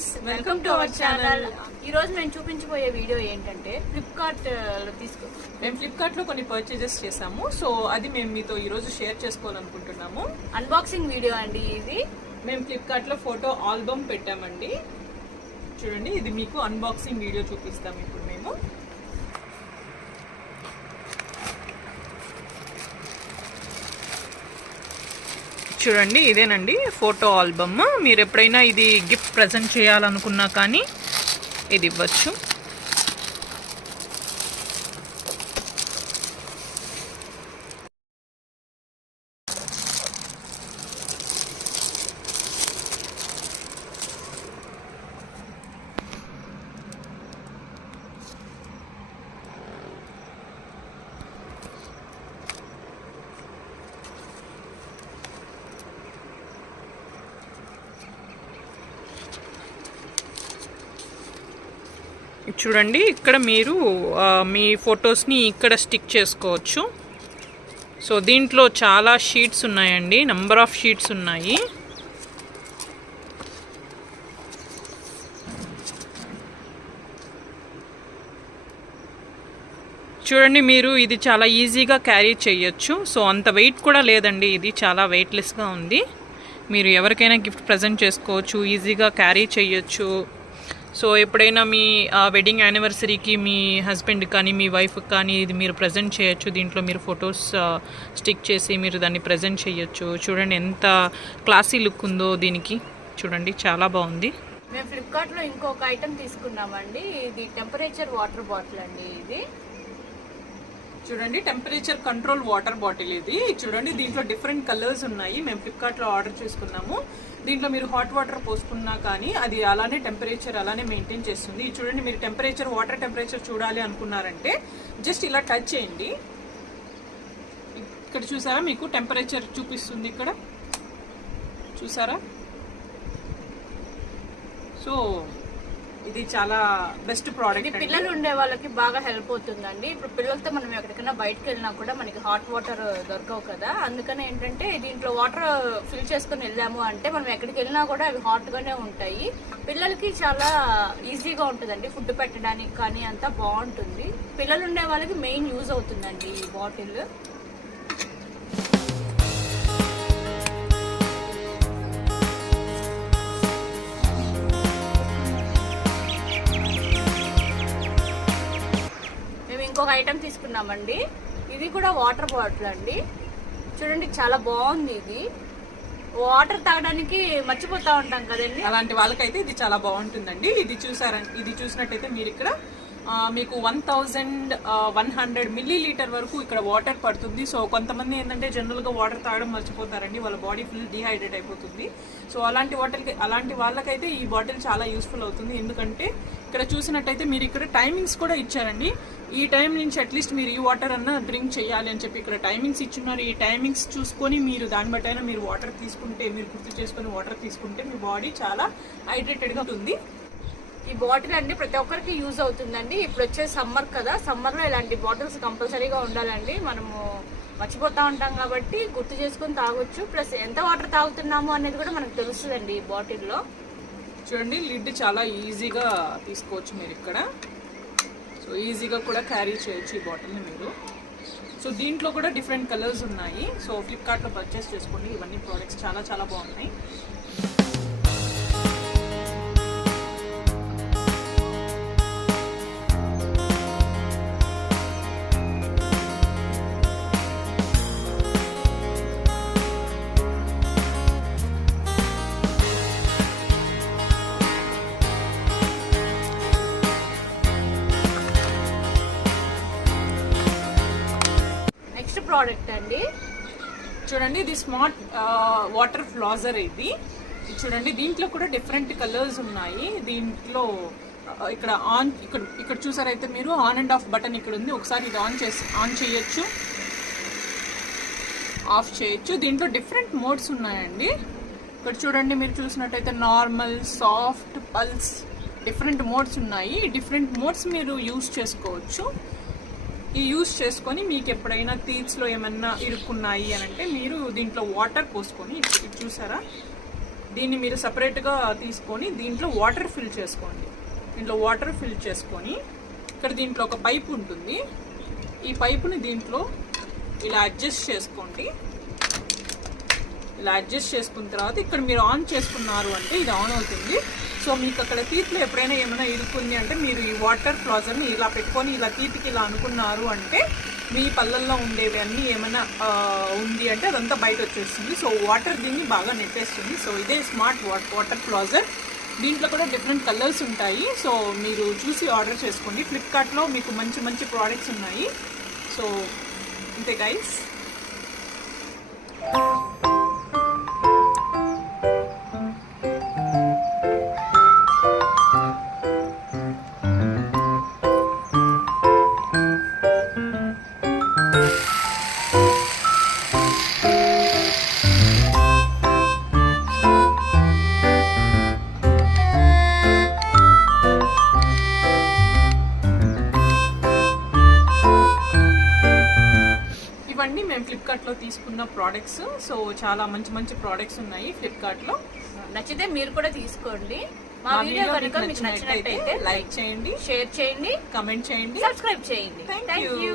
Friends, welcome to our channel. ఈ రోజు నేను చూపించబోయే వీడియో ఏంటంటే మేము ఫ్లిప్కార్ట్ లో కొన్ని పర్చేజెస్ చేసాము. సో అది మేము మీతో ఈ రోజు షేర్ చేసుకోవాలనుకుంటున్నాము. అన్బాక్సింగ్ వీడియో అండి ఇది. మేము ఫ్లిప్కార్ట్ లో ఫోటో ఆల్బమ్ పెట్టామండి. చూడండి, ఇది మీకు అన్బాక్సింగ్ వీడియో చూపిస్తాము ఇప్పుడు మేము. చూడండి, ఇదేనండి ఫోటో ఆల్బమ్. మీరు ఎప్పుడైనా ఇది గిఫ్ట్ ప్రజెంట్ చేయాలనుకున్నా కానీ ఇది ఇవ్వచ్చు. చూడండి, ఇక్కడ మీరు మీ ఫొటోస్ని ఇక్కడ స్టిక్ చేసుకోవచ్చు. సో దీంట్లో చాలా షీట్స్ ఉన్నాయండి, నంబర్ ఆఫ్ షీట్స్ ఉన్నాయి. చూడండి, మీరు ఇది చాలా ఈజీగా క్యారీ చేయొచ్చు. సో అంత వెయిట్ కూడా లేదండి, ఇది చాలా వెయిట్లెస్గా ఉంది. మీరు ఎవరికైనా గిఫ్ట్ ప్రజెంట్ చేసుకోవచ్చు, ఈజీగా క్యారీ చేయొచ్చు. సో ఎప్పుడైనా మీ వెడ్డింగ్ యానివర్సరీకి మీ హస్బెండ్ కానీ మీ వైఫ్కి కానీ ఇది మీరు ప్రజెంట్ చేయొచ్చు. దీంట్లో మీరు ఫొటోస్ స్టిక్ చేసి మీరు దాన్ని ప్రజెంట్ చేయొచ్చు. చూడండి ఎంత క్లాసీ లుక్ ఉందో దీనికి. చూడండి, చాలా బాగుంది. మేము ఫ్లిప్కార్ట్లో ఇంకొక ఐటెం తీసుకున్నామండి. ఇది టెంపరేచర్ వాటర్ బాటిల్ అండి. ఇది చూడండి, టెంపరేచర్ కంట్రోల్ వాటర్ బాటిల్ ఇది. చూడండి, దీంట్లో డిఫరెంట్ కలర్స్ ఉన్నాయి. మేము ఫ్లిప్కార్ట్లో ఆర్డర్ చేసుకున్నాము. దీంట్లో మీరు హాట్ వాటర్ పోసుకున్నా కానీ అది అలానే టెంపరేచర్ అలానే మెయింటైన్ చేస్తుంది. చూడండి, మీరు టెంపరేచర్ వాటర్ టెంపరేచర్ చూడాలి అనుకున్నారంటే జస్ట్ ఇలా టచ్ చేయండి. ఇక్కడ చూసారా, మీకు టెంపరేచర్ చూపిస్తుంది. ఇక్కడ చూసారా. సో ఇది చాలా బెస్ట్ ప్రోడక్ట్. ఇది పిల్లలు ఉండే వాళ్ళకి బాగా హెల్ప్ అవుతుందండి. ఇప్పుడు పిల్లలతో మనం ఎక్కడికైనా బయటకు వెళ్ళినా కూడా మనకి హాట్ వాటర్ దొరకవు కదా. అందుకని ఏంటంటే దీంట్లో వాటర్ ఫిల్ చేసుకుని వెళ్ళాము అంటే మనం ఎక్కడికి వెళ్ళినా కూడా అవి హాట్ గానే ఉంటాయి. పిల్లలకి చాలా ఈజీగా ఉంటుందండి, ఫుడ్ పెట్టడానికి కానీ అంతా బాగుంటుంది. పిల్లలు ఉండే వాళ్ళకి మెయిన్ యూజ్ అవుతుందండి ఈ బాటిల్. ఇంకొక ఐటెం తీసుకున్నామండి. ఇది కూడా వాటర్ బాటిల్ అండి. చూడండి, చాలా బాగుంది. ఇది వాటర్ తాగడానికి మర్చిపోతా ఉంటాం కదండి, అలాంటి వాళ్ళకైతే ఇది చాలా బాగుంటుందండి. ఇది చూసినట్టయితే మీరు ఇక్కడ మీకు 1100 మిల్లీలీటర్ వరకు ఇక్కడ వాటర్ పడుతుంది. సో కొంతమంది ఏంటంటే జనరల్గా వాటర్ తాగడం మర్చిపోతారండి, వాళ్ళ బాడీ ఫుల్ డిహైడ్రేట్ అయిపోతుంది. సో అలాంటి వాళ్ళకైతే ఈ బాటిల్ చాలా యూస్ఫుల్ అవుతుంది. ఎందుకంటే ఇక్కడ చూసినట్టయితే మీరు ఇక్కడ టైమింగ్స్ కూడా ఇచ్చారండి. ఈ టైం నుంచి అట్లీస్ట్ మీరు ఈ వాటర్ అన్న డ్రింక్ చేయాలి అని చెప్పి ఇక్కడ టైమింగ్స్ ఇచ్చున్నారు. ఈ టైమింగ్స్ చూసుకొని మీరు దాన్ని బట్టి అయినా మీరు వాటర్ తీసుకుంటే, మీరు గుర్తు చేసుకుని వాటర్ తీసుకుంటే మీ బాడీ చాలా హైడ్రేటెడ్గా ఉంటుంది. ఈ బాటిల్ అండి ప్రతి ఒక్కరికి యూజ్ అవుతుందండి. ఇప్పుడు వచ్చే సమ్మర్ కదా, సమ్మర్లో ఇలాంటి బాటిల్స్ కంపల్సరీగా ఉండాలండి. మనము మర్చిపోతూ ఉంటాం కాబట్టి గుర్తు చేసుకుని తాగొచ్చు. ప్లస్ ఎంత వాటర్ తాగుతున్నాము అనేది కూడా మనకు తెలుస్తుందండి ఈ బాటిల్లో. చూడండి, లిడ్ చాలా ఈజీగా తీసుకోవచ్చు మీరు ఇక్కడ. సో ఈజీగా కూడా క్యారీ చేయొచ్చు ఈ బాటిల్ని మీరు. సో దీంట్లో కూడా డిఫరెంట్ కలర్స్ ఉన్నాయి. సో ఫ్లిప్కార్ట్లో పర్చేస్ చేసుకోండి. ఇవన్నీ ప్రోడక్ట్స్ చాలా చాలా బాగున్నాయి. ప్రోడక్ట్ అండి. చూడండి, ఇది స్మార్ట్ వాటర్ ఫ్లాజర్. ఇది చూడండి, దీంట్లో కూడా డిఫరెంట్ కలర్స్ ఉన్నాయి. దీంట్లో ఇక్కడ చూసారైతే మీరు ఆన్ అండ్ ఆఫ్ బటన్ ఇక్కడ ఉంది. ఒకసారి ఇది ఆన్ చేయొచ్చు, ఆఫ్ చేయొచ్చు. దీంట్లో డిఫరెంట్ మోడ్స్ ఉన్నాయండి. ఇక్కడ చూడండి, మీరు చూసినట్టయితే normal, soft, pulse, different modes ఉన్నాయి. డిఫరెంట్ మోడ్స్ మీరు యూజ్ చేసుకోవచ్చు. ఈ యూజ్ చేసుకొని మీకు ఎప్పుడైనా టీత్స్లో ఏమన్నా ఇరుక్కున్నాయి అని అంటే మీరు దీంట్లో వాటర్ పోసుకొని, చూసారా, దీన్ని మీరు సపరేట్గా తీసుకొని దీంట్లో వాటర్ ఫిల్ చేసుకోండి. దీంట్లో వాటర్ ఫిల్ చేసుకొని ఇక్కడ దీంట్లో ఒక పైప్ ఉంటుంది. ఈ పైపుని దీంట్లో ఇలా అడ్జస్ట్ చేసుకోండి. ఇలా అడ్జస్ట్ చేసుకున్న తర్వాత ఇక్కడ మీరు ఆన్ చేసుకున్నారు అంటే ఇది ఆన్ అవుతుంది. సో మీకు అక్కడ తీతిలో ఎప్పుడైనా ఏమైనా ఇరుక్కుంది అంటే మీరు ఈ వాటర్ ఫ్లాజర్ని ఇలా పెట్టుకొని ఇలా తీతికి ఇలా అనుకున్నారు అంటే మీ పళ్ళల్లో ఉండేవి అన్నీ ఏమైనా ఉంది అంటే అదంతా బయట వచ్చేస్తుంది. సో వాటర్ దీన్ని బాగా నెట్టేస్తుంది. సో ఇదే స్మార్ట్ వాటర్ ఫ్లాజర్. దీంట్లో కూడా డిఫరెంట్ కలర్స్ ఉంటాయి. సో మీరు చూసి ఆర్డర్ చేసుకోండి. ఫ్లిప్కార్ట్లో మీకు మంచి మంచి ప్రోడక్ట్స్ ఉన్నాయి. సో అంతే గైస్. ఇవన్నీ మేము ఫ్లిప్కార్ట్లో తీసుకున్న ప్రోడక్ట్స్. సో చాలా మంచి మంచి ప్రోడక్ట్స్ ఉన్నాయి ఫ్లిప్కార్ట్లో. నచ్చితే మీరు కూడా తీసుకోండి. మా వీడియో కనుక మీకు నచ్చినట్టయితే లైక్ చేయండి, షేర్ చేయండి, కమెంట్ చేయండి, సబ్స్క్రైబ్ చేయండి. Thank you.